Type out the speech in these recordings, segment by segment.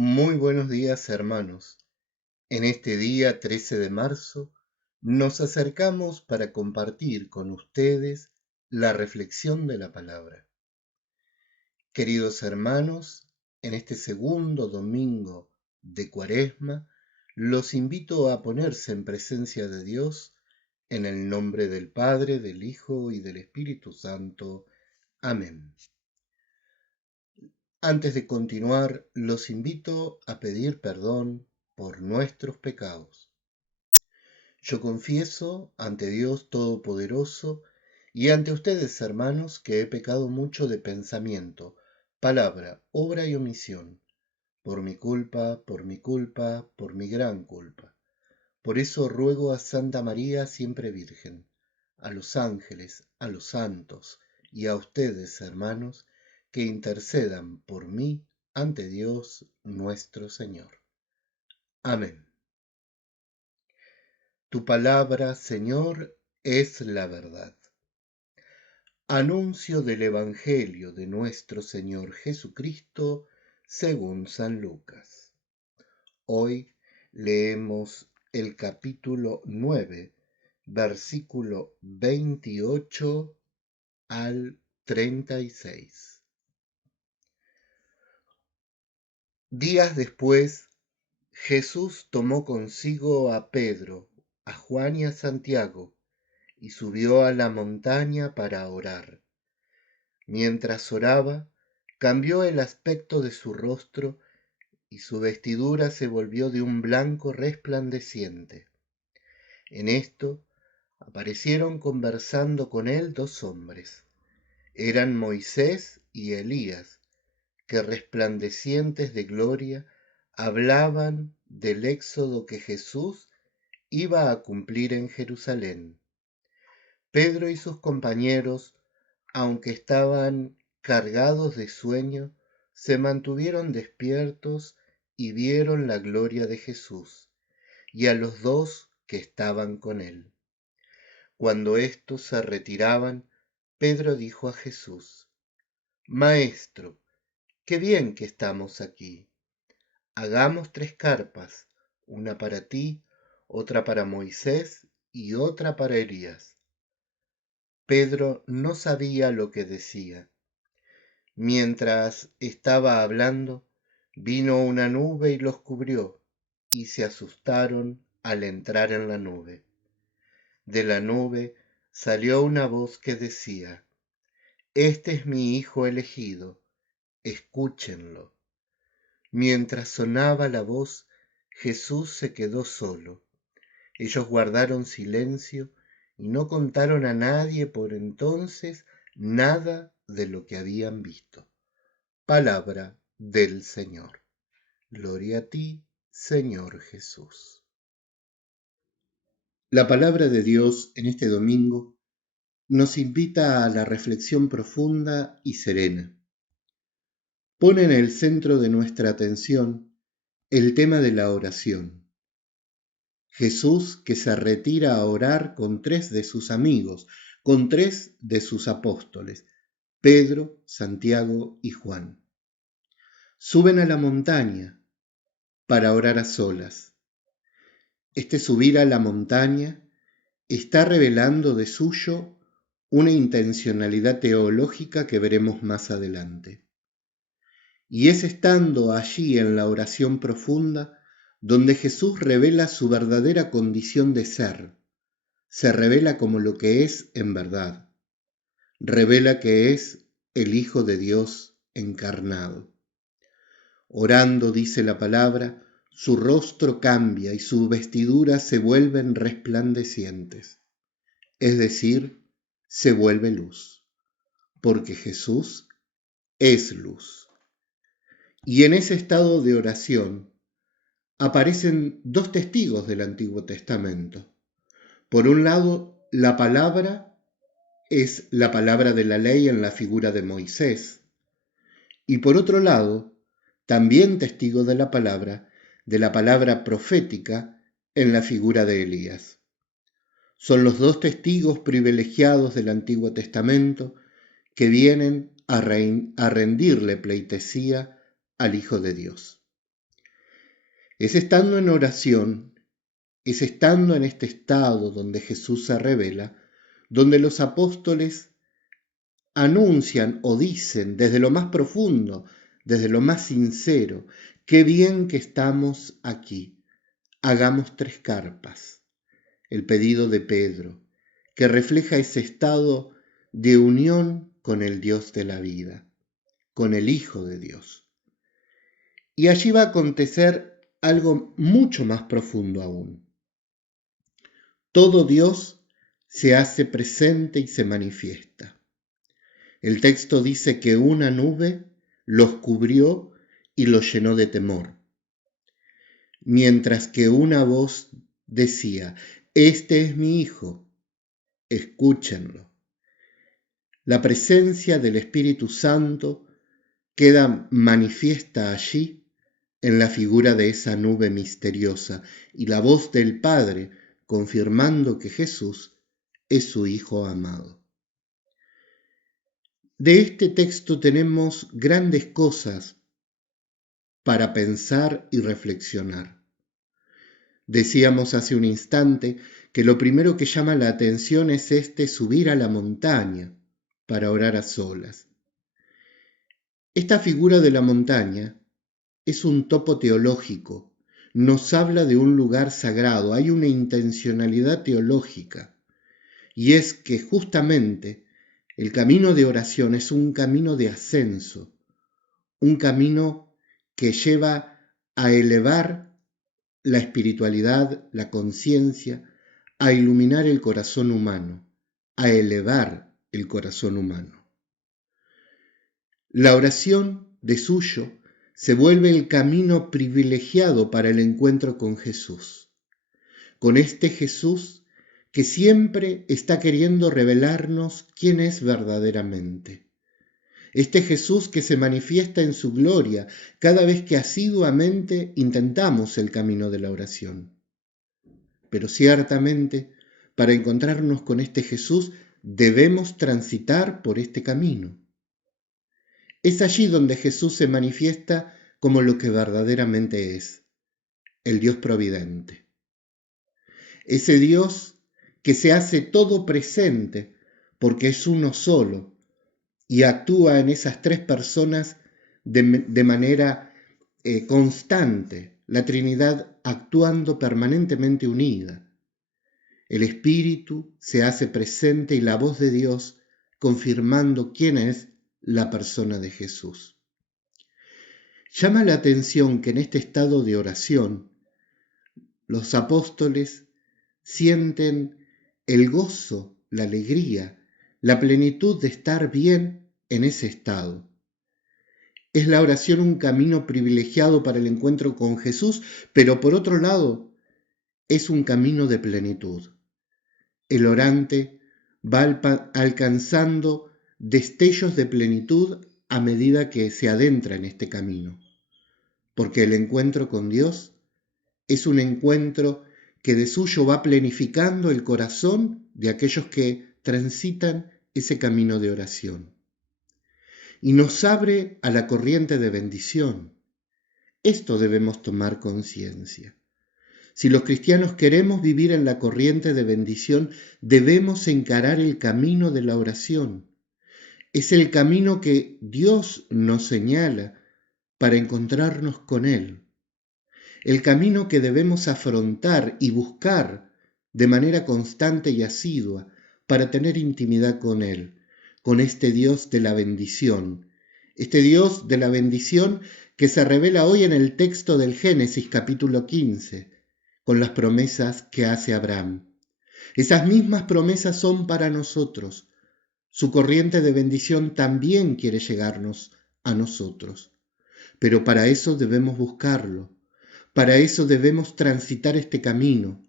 Muy buenos días, hermanos. En este día 13 de marzo nos acercamos para compartir con ustedes la reflexión de la palabra. Queridos hermanos, en este segundo domingo de Cuaresma, los invito a ponerse en presencia de Dios en el nombre del Padre, del Hijo y del Espíritu Santo. Amén. Antes de continuar, los invito a pedir perdón por nuestros pecados. Yo confieso ante Dios Todopoderoso y ante ustedes, hermanos, que he pecado mucho de pensamiento, palabra, obra y omisión, por mi culpa, por mi gran culpa. Por eso ruego a Santa María, siempre Virgen, a los ángeles, a los santos y a ustedes, hermanos, que intercedan por mí ante Dios nuestro Señor. Amén. Tu palabra, Señor, es la verdad. Anuncio del Evangelio de nuestro Señor Jesucristo según San Lucas. Hoy leemos el capítulo 9, versículo 28 al 36. Días después, Jesús tomó consigo a Pedro, a Juan y a Santiago, y subió a la montaña para orar. Mientras oraba, cambió el aspecto de su rostro y su vestidura se volvió de un blanco resplandeciente. En esto aparecieron conversando con él dos hombres. Eran Moisés y Elías, que resplandecientes de gloria hablaban del éxodo que Jesús iba a cumplir en Jerusalén. Pedro y sus compañeros, aunque estaban cargados de sueño, se mantuvieron despiertos y vieron la gloria de Jesús y a los dos que estaban con él. Cuando éstos se retiraban, Pedro dijo a Jesús: Maestro, qué bien que estamos aquí. Hagamos 3 carpas, una para ti, otra para Moisés y otra para Elías. Pedro no sabía lo que decía. Mientras estaba hablando, vino una nube y los cubrió, y se asustaron al entrar en la nube. De la nube salió una voz que decía: Este es mi Hijo elegido, escúchenlo. Mientras sonaba la voz, Jesús se quedó solo. Ellos guardaron silencio y no contaron a nadie por entonces nada de lo que habían visto. Palabra del Señor. Gloria a ti, Señor Jesús. La palabra de Dios en este domingo nos invita a la reflexión profunda y serena. Pone en el centro de nuestra atención el tema de la oración. Jesús que se retira a orar con 3 de sus amigos, con 3 de sus apóstoles, Pedro, Santiago y Juan. Suben a la montaña para orar a solas. Este subir a la montaña está revelando de suyo una intencionalidad teológica que veremos más adelante. Y es estando allí en la oración profunda donde Jesús revela su verdadera condición de ser. Se revela como lo que es en verdad. Revela que es el Hijo de Dios encarnado. Orando, dice la palabra, su rostro cambia y sus vestiduras se vuelven resplandecientes. Es decir, se vuelve luz, porque Jesús es luz. Y en ese estado de oración aparecen 2 testigos del Antiguo Testamento. Por un lado, la palabra es la palabra de la ley en la figura de Moisés. Y por otro lado, también testigo de la palabra profética en la figura de Elías. Son los 2 testigos privilegiados del Antiguo Testamento que vienen a rendirle pleitesía al Hijo de Dios. Es estando en oración, es estando en este estado donde Jesús se revela, donde los apóstoles anuncian o dicen desde lo más profundo, desde lo más sincero, qué bien que estamos aquí. Hagamos 3 carpas. El pedido de Pedro, que refleja ese estado de unión con el Dios de la vida, con el Hijo de Dios. Y allí va a acontecer algo mucho más profundo aún. Todo Dios se hace presente y se manifiesta. El texto dice que una nube los cubrió y los llenó de temor, mientras que una voz decía: este es mi Hijo, escúchenlo. La presencia del Espíritu Santo queda manifiesta allí en la figura de esa nube misteriosa y la voz del Padre confirmando que Jesús es su Hijo amado. De este texto tenemos grandes cosas para pensar y reflexionar. Decíamos hace un instante que lo primero que llama la atención es subir a la montaña para orar a solas. Esta figura de la montaña es un topo teológico, nos habla de un lugar sagrado, hay una intencionalidad teológica, y es que justamente el camino de oración es un camino de ascenso, un camino que lleva a elevar la espiritualidad, la conciencia, a iluminar el corazón humano, a elevar el corazón humano. La oración, de suyo, se vuelve el camino privilegiado para el encuentro con Jesús, con este Jesús que siempre está queriendo revelarnos quién es verdaderamente. Este Jesús que se manifiesta en su gloria cada vez que asiduamente intentamos el camino de la oración. Pero ciertamente, para encontrarnos con este Jesús, debemos transitar por este camino. Es allí donde Jesús se manifiesta como lo que verdaderamente es, el Dios providente. Ese Dios que se hace todo presente porque es uno solo y actúa en esas 3 personas de manera constante, la Trinidad actuando permanentemente unida. El Espíritu se hace presente y la voz de Dios confirmando quién es la persona de Jesús. Llama la atención que en este estado de oración los apóstoles sienten el gozo, la alegría, la plenitud de estar bien en ese estado. Es la oración un camino privilegiado para el encuentro con Jesús, pero por otro lado es un camino de plenitud. El orante va alcanzando destellos de plenitud a medida que se adentra en este camino, porque el encuentro con Dios es un encuentro que de suyo va plenificando el corazón de aquellos que transitan ese camino de oración. Y nos abre a la corriente de bendición. Esto debemos tomar conciencia. Si los cristianos queremos vivir en la corriente de bendición, debemos encarar el camino de la oración. Es el camino que Dios nos señala para encontrarnos con Él. El camino que debemos afrontar y buscar de manera constante y asidua para tener intimidad con Él, con este Dios de la bendición. Este Dios de la bendición que se revela hoy en el texto del Génesis capítulo 15, con las promesas que hace Abraham. Esas mismas promesas son para nosotros. Su corriente de bendición también quiere llegarnos a nosotros. Pero para eso debemos buscarlo. Para eso debemos transitar este camino.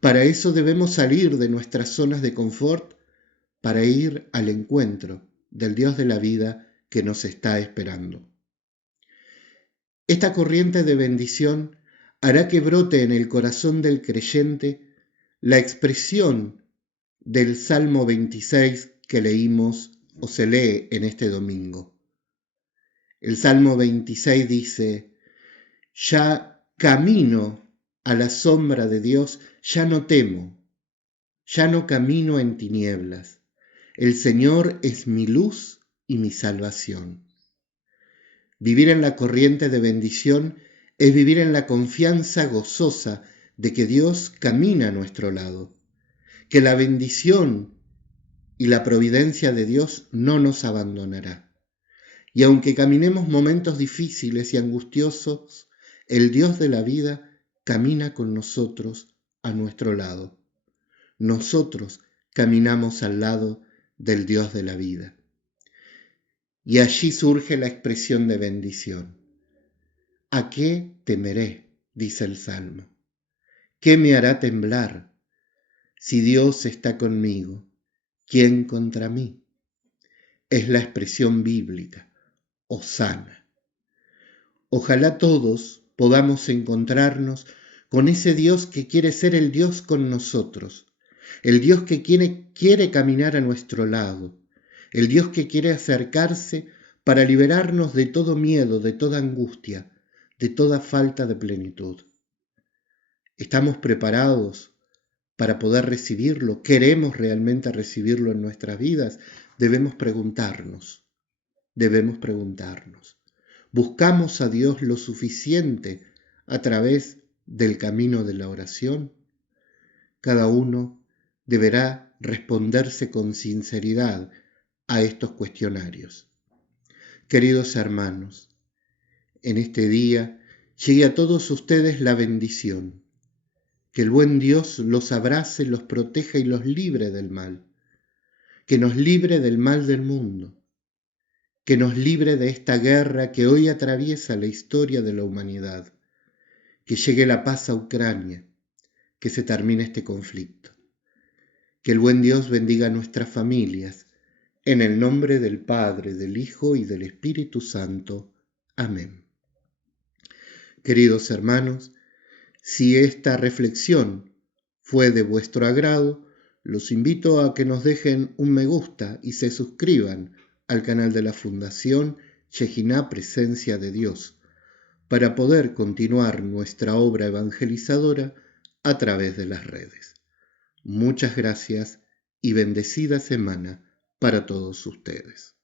Para eso debemos salir de nuestras zonas de confort para ir al encuentro del Dios de la vida que nos está esperando. Esta corriente de bendición hará que brote en el corazón del creyente la expresión del Salmo 26 que leímos o se lee en este domingo. El Salmo 26 dice: ya camino a la sombra de Dios, ya no temo, ya no camino en tinieblas. El Señor es mi luz y mi salvación. Vivir en la corriente de bendición es vivir en la confianza gozosa de que Dios camina a nuestro lado, que la bendición y la providencia de Dios no nos abandonará. Y aunque caminemos momentos difíciles y angustiosos, el Dios de la vida camina con nosotros a nuestro lado. Nosotros caminamos al lado del Dios de la vida. Y allí surge la expresión de bendición. ¿A qué temeré?, dice el Salmo. ¿Qué me hará temblar? Si Dios está conmigo, ¿quién contra mí? Es la expresión bíblica, Hosana. Ojalá todos podamos encontrarnos con ese Dios que quiere ser el Dios con nosotros, el Dios que quiere caminar a nuestro lado, el Dios que quiere acercarse para liberarnos de todo miedo, de toda angustia, de toda falta de plenitud. ¿Estamos preparados para poder recibirlo? ¿Queremos realmente recibirlo en nuestras vidas? Debemos preguntarnos. ¿Buscamos a Dios lo suficiente a través del camino de la oración? Cada uno deberá responderse con sinceridad a estos cuestionarios. Queridos hermanos, en este día llegue a todos ustedes la bendición. Que el buen Dios los abrace, los proteja y los libre del mal. Que nos libre del mal del mundo. Que nos libre de esta guerra que hoy atraviesa la historia de la humanidad. Que llegue la paz a Ucrania. Que se termine este conflicto. Que el buen Dios bendiga a nuestras familias. En el nombre del Padre, del Hijo y del Espíritu Santo. Amén. Queridos hermanos, si esta reflexión fue de vuestro agrado, los invito a que nos dejen un me gusta y se suscriban al canal de la Fundación Shekinah Presencia de Dios para poder continuar nuestra obra evangelizadora a través de las redes. Muchas gracias y bendecida semana para todos ustedes.